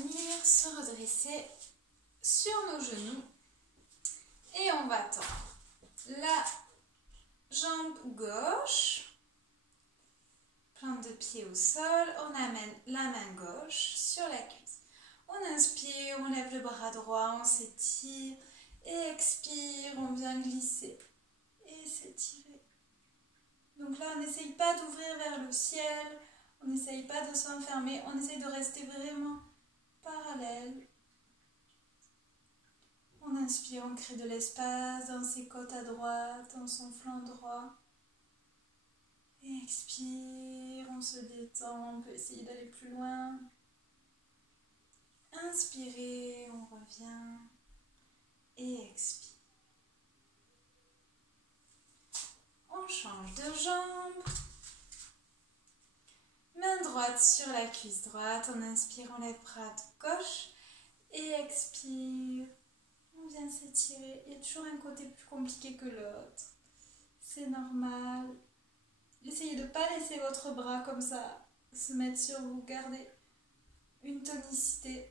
venir se redresser sur nos genoux et on va tendre la jambe gauche, plante de pied au sol, on amène la main gauche sur la cuisse. On inspire, on lève le bras droit, on s'étire et expire, on vient glisser et s'étirer. Donc là, on n'essaye pas d'ouvrir vers le ciel, on n'essaye pas de s'enfermer, on essaye de rester vraiment parallèle. On inspire, on crée de l'espace dans ses côtes à droite, dans son flanc droit. Et expire, on se détend, on peut essayer d'aller plus loin. Inspirez, on revient et expire. On change de jambe. Main droite sur la cuisse droite. On inspire, on lève bras de gauche et expire. On vient s'étirer. Il y a toujours un côté plus compliqué que l'autre. C'est normal. Essayez de ne pas laisser votre bras comme ça se mettre sur vous. Gardez une tonicité.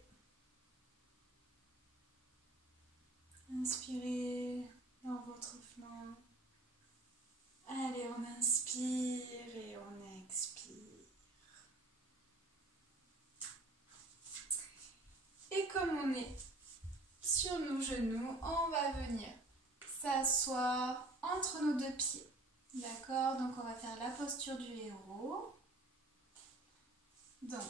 Inspirez dans votre flanc. Allez, on inspire et on expire. Et comme on est sur nos genoux, on va venir s'asseoir entre nos deux pieds. D'accord? Donc on va faire la posture du héros. Donc,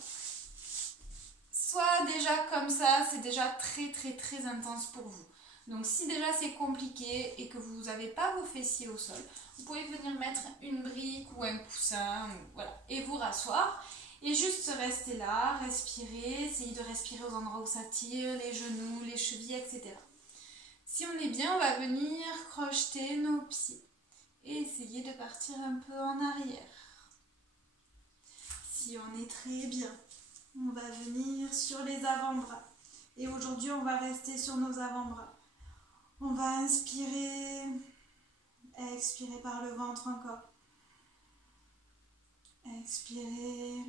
soit déjà comme ça, c'est déjà très intense pour vous. Donc si déjà c'est compliqué et que vous n'avez pas vos fessiers au sol, vous pouvez venir mettre une brique ou un coussin, voilà, et vous rasseoir. Et juste rester là, respirer, essayer de respirer aux endroits où ça tire, les genoux, les chevilles, etc. Si on est bien, on va venir crocheter nos pieds et essayer de partir un peu en arrière. Si on est très bien, on va venir sur les avant-bras. Et aujourd'hui, on va rester sur nos avant-bras. On va inspirer, expirer par le ventre encore. Expirer.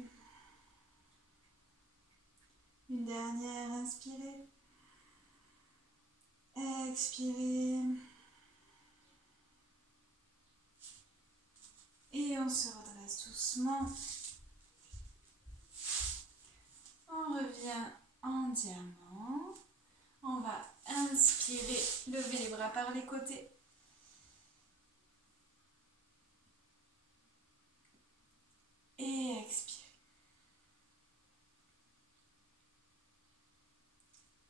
Une dernière, inspirez. Expirez. Et on se redresse doucement. On revient en diamant. On va inspirer, lever les bras par les côtés. Et expirer.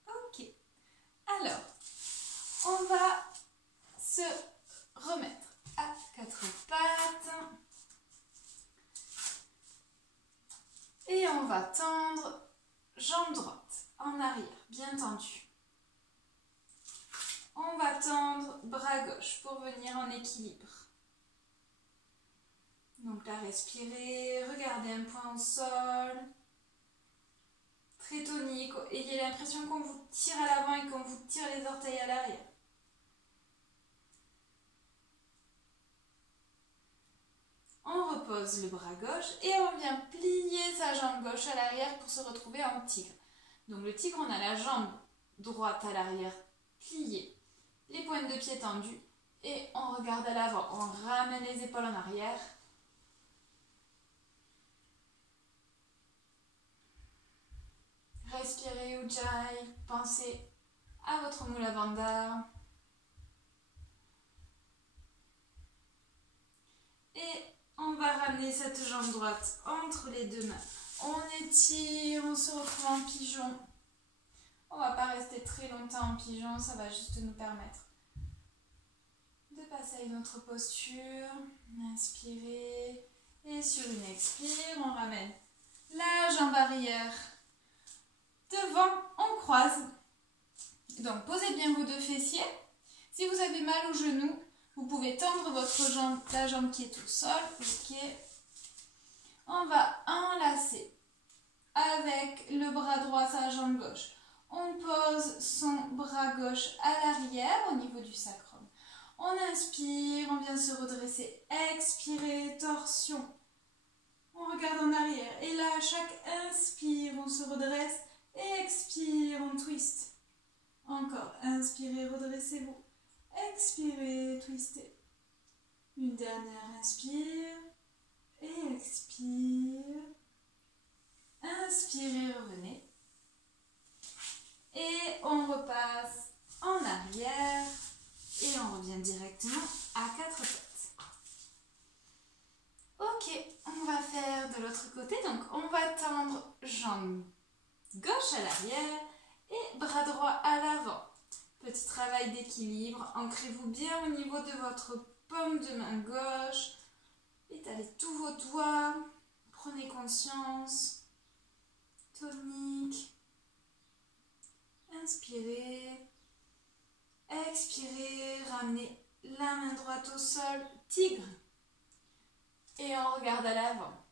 Ok. Alors, on va se remettre à quatre pattes. Et on va tendre jambe droite en arrière, bien tendue. On va tendre bras gauche pour venir en équilibre. Donc là, respirez, regardez un point au sol. Très tonique, ayez l'impression qu'on vous tire à l'avant et qu'on vous tire les orteils à l'arrière. On repose le bras gauche et on vient plier sa jambe gauche à l'arrière pour se retrouver en tigre. Donc le tigre, on a la jambe droite à l'arrière pliée, les pointes de pied tendues et on regarde à l'avant. On ramène les épaules en arrière. Respirez Ujjayi, pensez à votre Mula Bandha. Et on va ramener cette jambe droite entre les deux mains. On étire, on se retrouve en pigeon. On ne va pas rester très longtemps en pigeon, ça va juste nous permettre de passer à une autre posture. Inspirez. Et sur une expire, on ramène la jambe arrière devant, on croise. Donc posez bien vos deux fessiers. Si vous avez mal au genou, vous pouvez tendre votre jambe, la jambe qui est au sol. Ok. On va enlacer avec le bras droit sa jambe gauche. On pose son bras gauche à l'arrière au niveau du sacrum. On inspire, on vient se redresser. Expirez, torsion. On regarde en arrière. Et là, à chaque inspire, on se redresse. Expire, on twist. Encore, inspirez, redressez-vous. Expirez, twistez. Une dernière, inspire. Et expire. Inspirez, revenez. Et on repasse en arrière. Et on revient directement à quatre pattes. Ok, on va faire de l'autre côté. Donc, on va tendre jambe gauche à l'arrière et bras droit à l'avant. Petit travail d'équilibre. Ancrez-vous bien au niveau de votre paume de main gauche. Étalez tous vos doigts. Prenez conscience. Tonique. Inspirez. Expirez. Ramenez la main droite au sol. Tigre. Et on regarde à l'avant.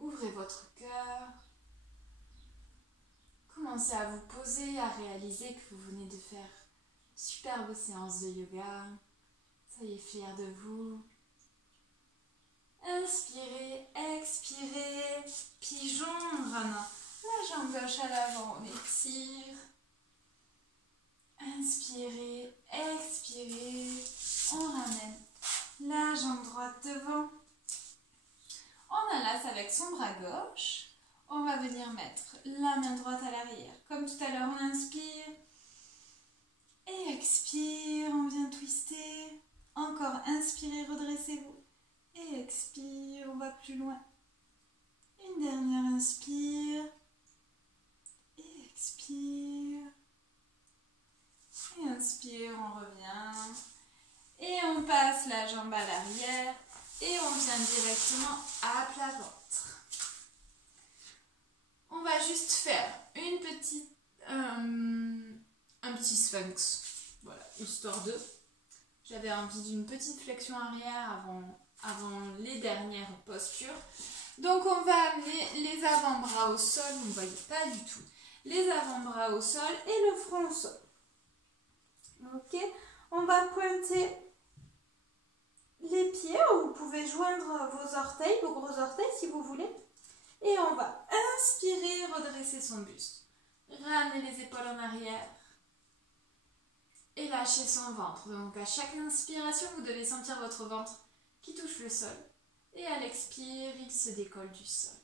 Ouvrez votre cœur. Commencez à vous poser, à réaliser que vous venez de faire une superbe séance de yoga. Soyez fiers de vous. Inspirez, expirez. Pigeon, rana. La jambe gauche à l'avant, on étire. Inspirez, expirez. On ramène la jambe droite devant. On enlace avec son bras gauche. On va venir mettre la main droite à l'arrière. Comme tout à l'heure, on inspire. Et expire, on vient twister. Encore, inspirez, redressez-vous. Et expire, on va plus loin. Une dernière, inspire. Et expire. Et inspire, on revient. Et on passe la jambe à l'arrière. Et on vient directement à plat ventre. On va juste faire un petit sphinx. Voilà, histoire de. J'avais envie d'une petite flexion arrière avant les dernières postures. Donc on va amener les avant-bras au sol, vous ne voyez pas du tout. Les avant-bras au sol et le front au sol. Ok, on va pointer les pieds, vous pouvez joindre vos orteils, vos gros orteils si vous voulez. Et on va inspirer, redresser son buste. Ramener les épaules en arrière. Et lâcher son ventre. Donc à chaque inspiration, vous devez sentir votre ventre qui touche le sol. Et à l'expire, il se décolle du sol.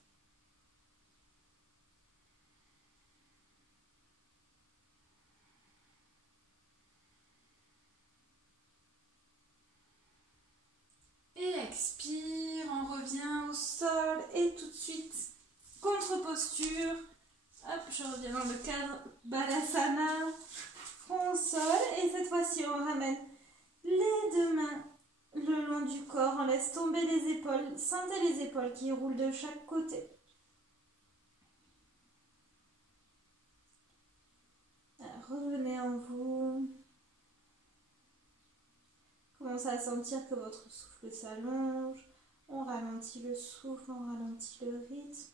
Et expire, on revient au sol et tout de suite, contre-posture. Hop, je reviens dans le cadre Balasana, front au sol. Et cette fois-ci, on ramène les deux mains le long du corps. On laisse tomber les épaules. Sentez les épaules qui roulent de chaque côté. Alors, revenez en vous. Commencez à sentir que votre souffle s'allonge. On ralentit le souffle, on ralentit le rythme.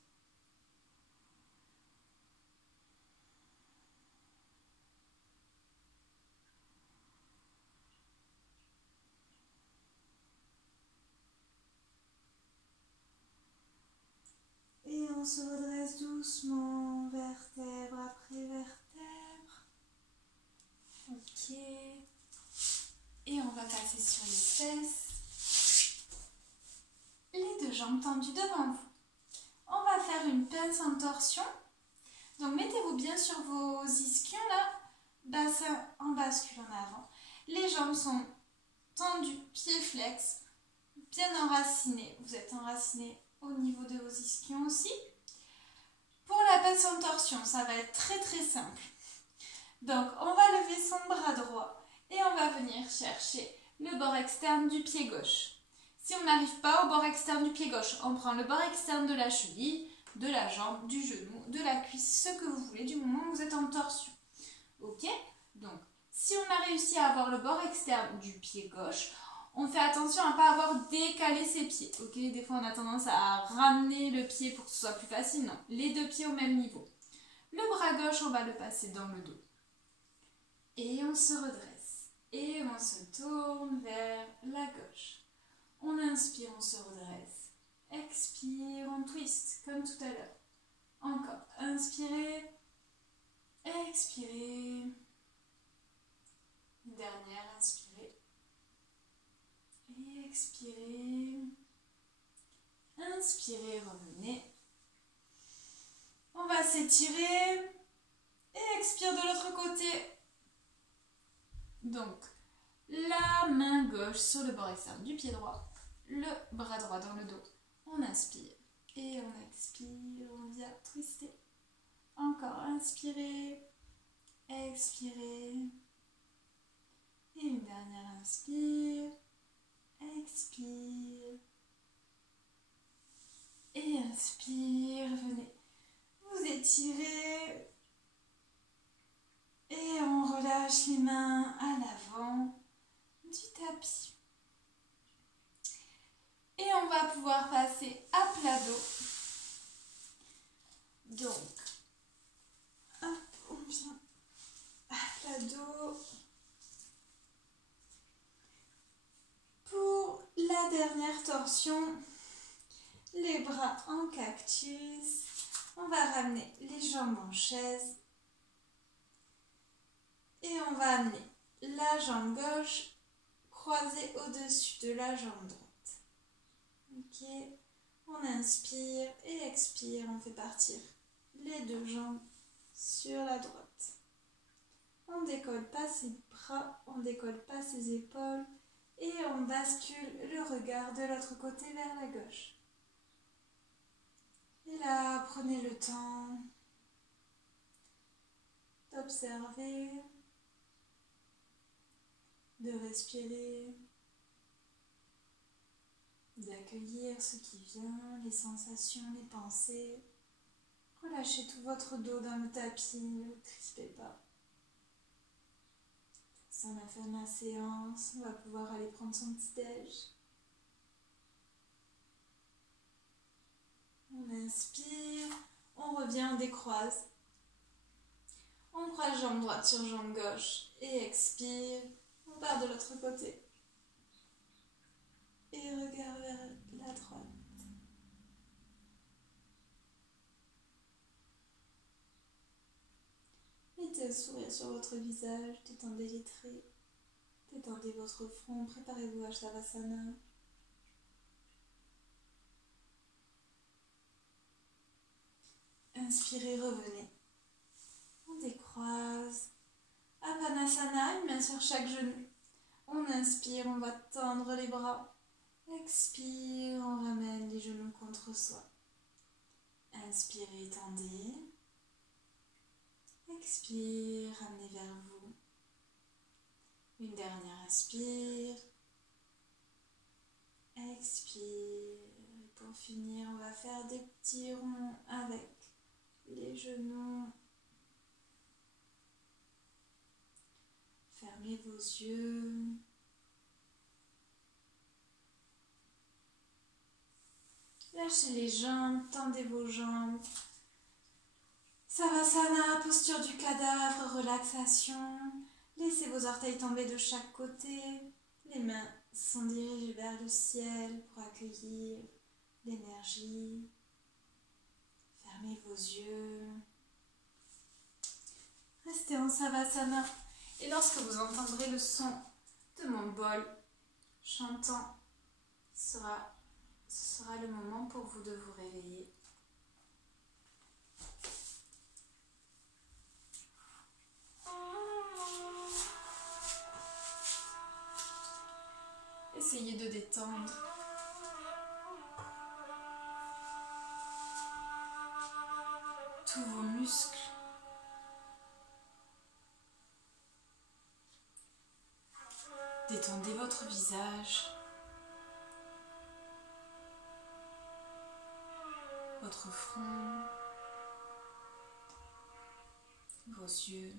Et on se redresse doucement, vertèbre après vertèbre. Ok. Et on va passer sur les fesses. Les deux jambes tendues devant vous. On va faire une pince en torsion. Donc mettez-vous bien sur vos ischions là. Bassin en bascule en avant. Les jambes sont tendues, pieds flex, bien enracinés. Vous êtes enracinés au niveau de vos ischions aussi. Pour la pince en torsion, ça va être très très simple. Donc on va lever son bras droit. Et on va venir chercher le bord externe du pied gauche. Si on n'arrive pas au bord externe du pied gauche, on prend le bord externe de la cheville, de la jambe, du genou, de la cuisse, ce que vous voulez du moment où vous êtes en torsion. Ok? Donc, si on a réussi à avoir le bord externe du pied gauche, on fait attention à ne pas avoir décalé ses pieds. Ok? Des fois, on a tendance à ramener le pied pour que ce soit plus facile. Non, les deux pieds au même niveau. Le bras gauche, on va le passer dans le dos. Et on se redresse. Et on se tourne vers la gauche. On inspire, on se redresse. Expire, on twist, comme tout à l'heure. Encore, inspirez. Expirez. Une dernière, inspirez. Et expirez. Inspirez, revenez. On va s'étirer. Et expire de l'autre côté. Donc, la main gauche sur le bord externe du pied droit. Le bras droit dans le dos. On inspire. Et on expire. On vient twister. Encore, inspirez. Expirez. Et une dernière, inspire. Expire. Et inspire. Venez. Vous étirez. Et on relâche les mains à l'avant du tapis. Et on va pouvoir passer à plat dos. Donc, hop, on vient à plat dos. Pour la dernière torsion, les bras en cactus. On va ramener les jambes en chaise. Et on va amener la jambe gauche croisée au-dessus de la jambe droite. Ok. On inspire et expire. On fait partir les deux jambes sur la droite. On ne décolle pas ses bras, on ne décolle pas ses épaules. Et on bascule le regard de l'autre côté vers la gauche. Et là, prenez le temps d'observer, de respirer, d'accueillir ce qui vient, les sensations, les pensées. Relâchez tout votre dos dans le tapis, ne vous crispez pas. Ça, on a fait ma séance, on va pouvoir aller prendre son petit-déj. On inspire, on revient, on décroise. On croise jambe droite sur jambe gauche et expire. On part de l'autre côté. Et regard vers la droite. Mettez un sourire sur votre visage, détendez les traits. Détendez votre front, préparez-vous à Shavasana. Inspirez, revenez. On décroise. Apanasana, une main sur chaque genou. On inspire, on va tendre les bras. Expire, on ramène les genoux contre soi. Inspirez, tendez. Expire, ramenez vers vous. Une dernière inspire. Expire. Et pour finir, on va faire des petits ronds avec les genoux. Fermez vos yeux. Lâchez les jambes, tendez vos jambes. Savasana, posture du cadavre, relaxation. Laissez vos orteils tomber de chaque côté. Les mains sont dirigées vers le ciel pour accueillir l'énergie. Fermez vos yeux. Restez en Savasana. Et lorsque vous entendrez le son de mon bol chantant, ce sera le moment pour vous de vous réveiller. Essayez de détendre. Tous vos muscles. Détendez votre visage, votre front, vos yeux,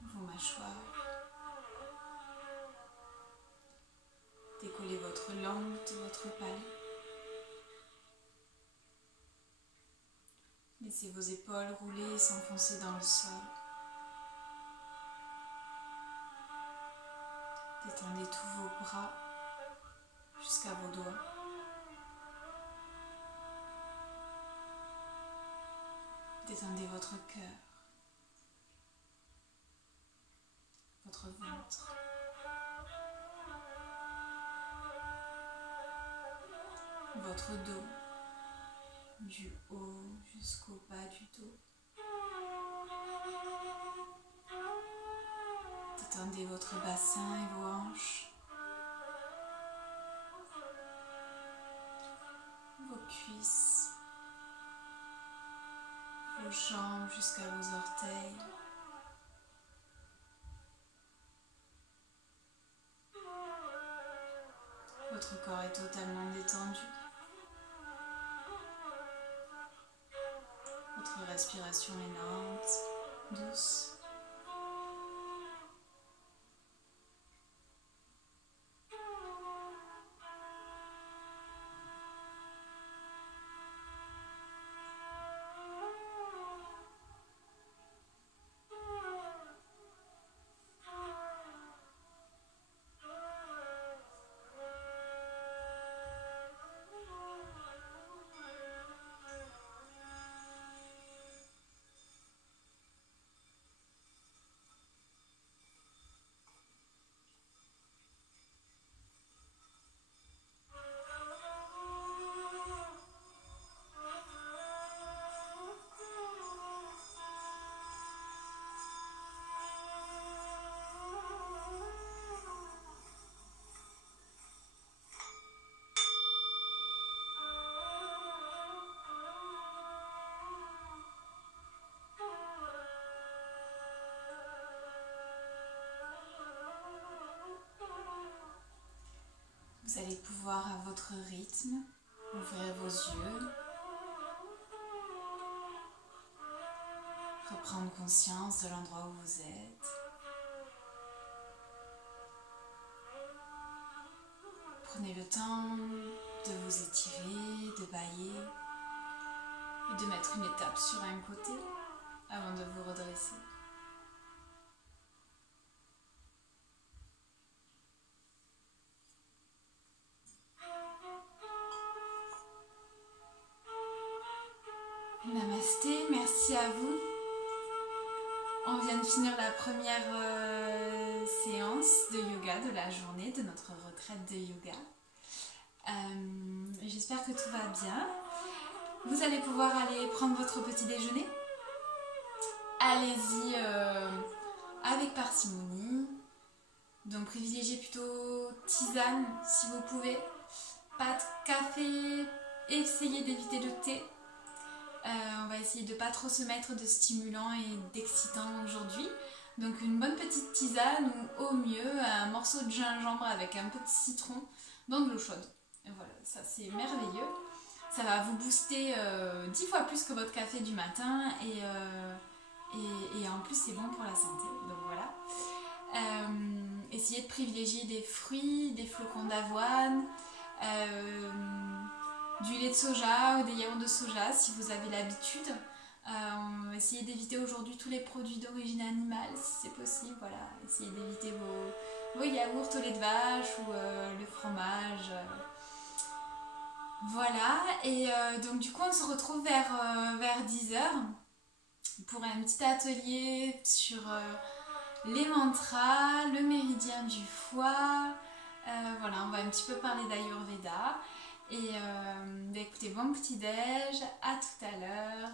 vos mâchoires. Décollez votre langue de votre palais. Laissez vos épaules rouler et s'enfoncer dans le sol. Détendez tous vos bras jusqu'à vos doigts. Détendez votre cœur, votre ventre. Votre dos, du haut jusqu'au bas du dos. Détendez votre bassin et vos hanches, vos cuisses, vos jambes jusqu'à vos orteils. Votre corps est totalement détendu. Votre respiration est lente, douce. Vous allez pouvoir à votre rythme ouvrir vos yeux, reprendre conscience de l'endroit où vous êtes. Prenez le temps de vous étirer, de bâiller et de mettre une étape sur un côté avant de vous redresser. Namasté, merci à vous. On vient de finir la première séance de yoga de la journée, de notre retraite de yoga. J'espère que tout va bien. Vous allez pouvoir aller prendre votre petit déjeuner. Allez-y avec parcimonie. Donc privilégiez plutôt tisane si vous pouvez. Pas de café, essayez d'éviter le thé. On va essayer de ne pas trop se mettre de stimulants et d'excitants aujourd'hui. Donc une bonne petite tisane ou au mieux un morceau de gingembre avec un peu de citron dans de l'eau chaude. Et voilà, ça c'est merveilleux. Ça va vous booster 10 fois plus que votre café du matin et en plus c'est bon pour la santé. Donc voilà. Essayez de privilégier des fruits, des flocons d'avoine. Du lait de soja ou des yaourts de soja si vous avez l'habitude. Essayez d'éviter aujourd'hui tous les produits d'origine animale si c'est possible. Voilà. Essayez d'éviter vos yaourts au lait de vache ou le fromage. Voilà. Et donc du coup on se retrouve vers 10h pour un petit atelier sur les mantras, le méridien du foie. Voilà, on va un petit peu parler d'Ayurveda. Et écoutez, bon petit déj, à tout à l'heure.